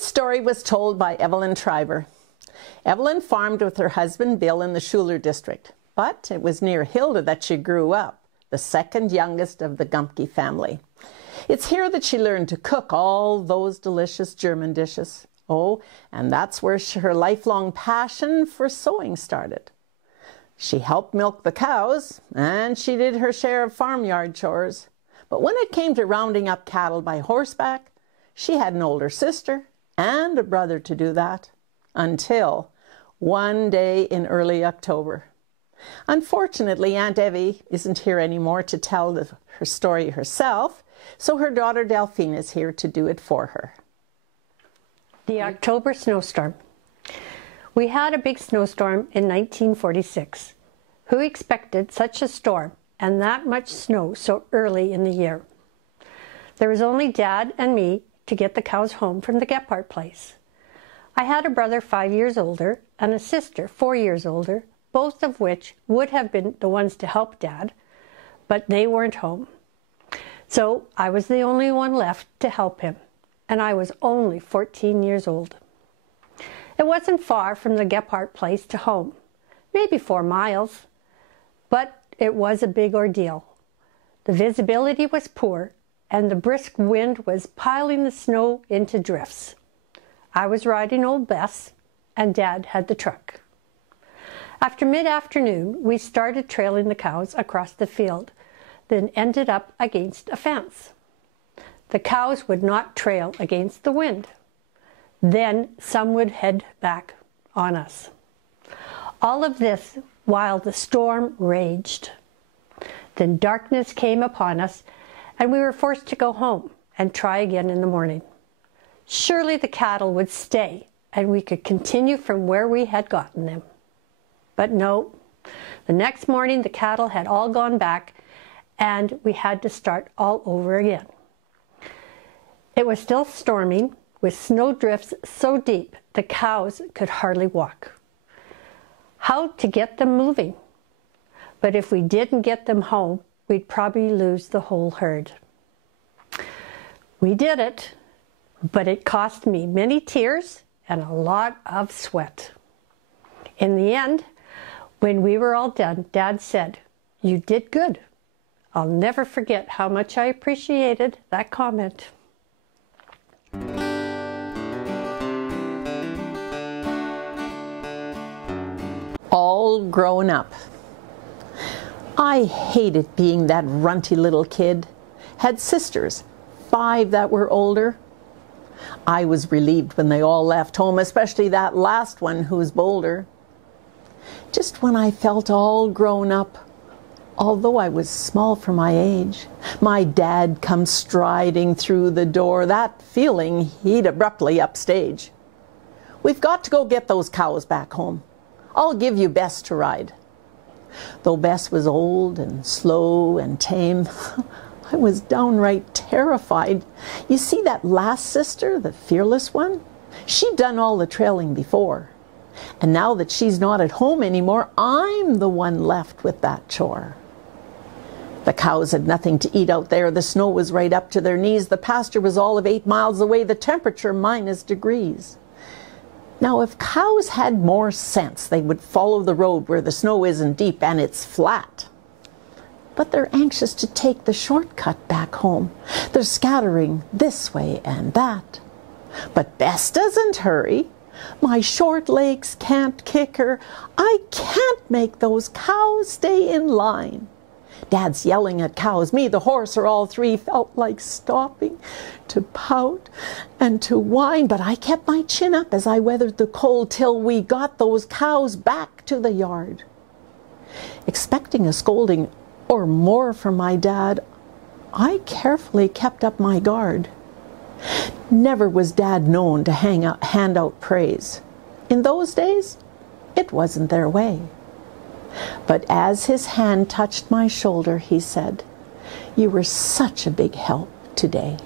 This story was told by Evelyn Trieber. Evelyn farmed with her husband Bill in the Schuler district, but it was near Hilda that she grew up, the second youngest of the Gumpke family. It's here that she learned to cook all those delicious German dishes. Oh, and that's where her lifelong passion for sewing started. She helped milk the cows, and she did her share of farmyard chores. But when it came to rounding up cattle by horseback, she had an older sister and a brother to do that, until one day in early October. Unfortunately, Aunt Evie isn't here anymore to tell her story herself, so her daughter Delphine is here to do it for her. The October snowstorm. We had a big snowstorm in 1946. Who expected such a storm and that much snow so early in the year? There was only Dad and me to get the cows home from the Gephardt place. I had a brother 5 years older and a sister 4 years older, both of which would have been the ones to help Dad, but they weren't home. So I was the only one left to help him, and I was only 14 years old. It wasn't far from the Gephardt place to home, maybe 4 miles, but it was a big ordeal. The visibility was poor, and the brisk wind was piling the snow into drifts. I was riding old Bess, and Dad had the truck. After mid-afternoon, we started trailing the cows across the field, then ended up against a fence. The cows would not trail against the wind. Then some would head back on us. All of this while the storm raged. Then darkness came upon us, and we were forced to go home and try again in the morning. Surely the cattle would stay, and we could continue from where we had gotten them. But no, the next morning the cattle had all gone back, and we had to start all over again. It was still storming, with snow drifts so deep the cows could hardly walk. How to get them moving? But if we didn't get them home, we'd probably lose the whole herd. We did it, but it cost me many tears and a lot of sweat. In the end, when we were all done, Dad said, "You did good." I'll never forget how much I appreciated that comment. All grown up. I hated being that runty little kid. Had sisters, 5 that were older. I was relieved when they all left home, especially that last one who was bolder. Just when I felt all grown up, although I was small for my age, my dad come striding through the door, that feeling he'd abruptly upstage. "We've got to go get those cows back home. I'll give you Bess to ride." Though Bess was old and slow and tame, I was downright terrified. You see, that last sister, the fearless one, she'd done all the trailing before. And now that she's not at home anymore, I'm the one left with that chore. The cows had nothing to eat out there. The snow was right up to their knees. The pasture was all of 8 miles away. The temperature -degrees. Now, if cows had more sense, they would follow the road where the snow isn't deep and it's flat. But they're anxious to take the shortcut back home. They're scattering this way and that. But Bess doesn't hurry. My short legs can't kick her. I can't make those cows stay in line. Dad's yelling at cows. Me, the horse, or all three felt like stopping to pout and to whine. But I kept my chin up as I weathered the cold till we got those cows back to the yard. Expecting a scolding or more from my dad, I carefully kept up my guard. Never was Dad known to hand out praise. In those days, it wasn't their way. But as his hand touched my shoulder, he said, "You were such a big help today."